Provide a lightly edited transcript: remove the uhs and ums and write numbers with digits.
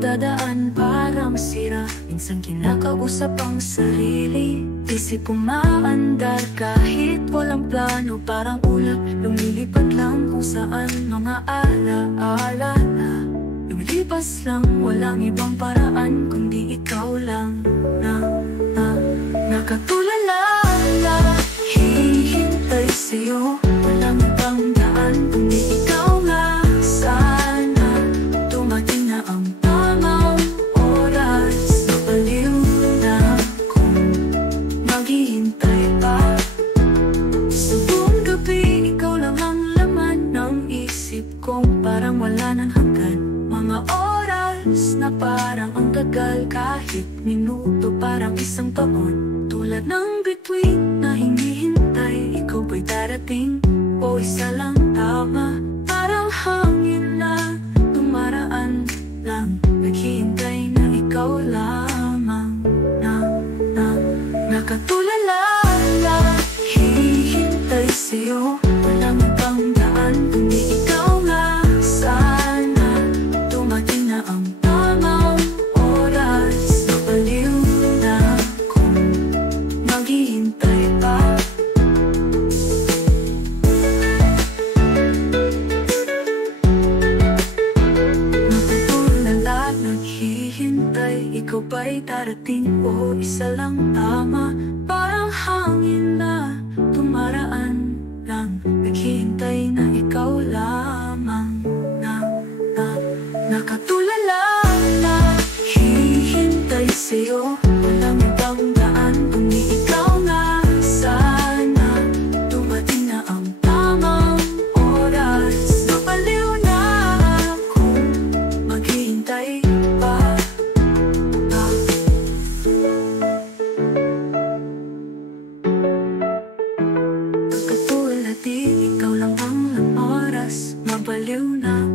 dadaan para masira. Minsan kinakausap ang sarili, isip umaandar kahit walang plano. Parang ulap, lumilipad lang kung saan mga alaala na lumilipas lang, walang ibang paraan kundi ikaw lang na nakatulala, hihintay sa'yo. Walang ibang daan kundi ikaw nga. Sana dumating na ang tamang oras. Nabaliw na kung maghihintay pa. Sa buong gabi, ikaw lang ang laman ng isip ko. Parang wala nang hanggan, mga oras na parang ang tagal. Kahit minuto parang isang taon. Tulad ng bituin na hinihintay, ikaw ba'y darating o isa lang tama? Parang hangin na dumaraan lang, naghihintay na ikaw lamang nakatulala, hihintay sa'yo. Walang ibang daan kundi ikaw nga. Sana dumating na ang tamang oras. Nabaliw na kung maghihintay pa. Nakatulala, naghihintay, ikaw ba'y darating o isa lang tama? Parang hangin na tumaraan lang, naghihintay na ikaw lamang nakatulala, hihintay sa'yo. Walang ibang daan kundi ikaw nga. Sana dumating na ang tamang oras. Nabaliw na kung maghihintay pa. Pagkatulad din, ikaw lang ang oras. Mabaliw na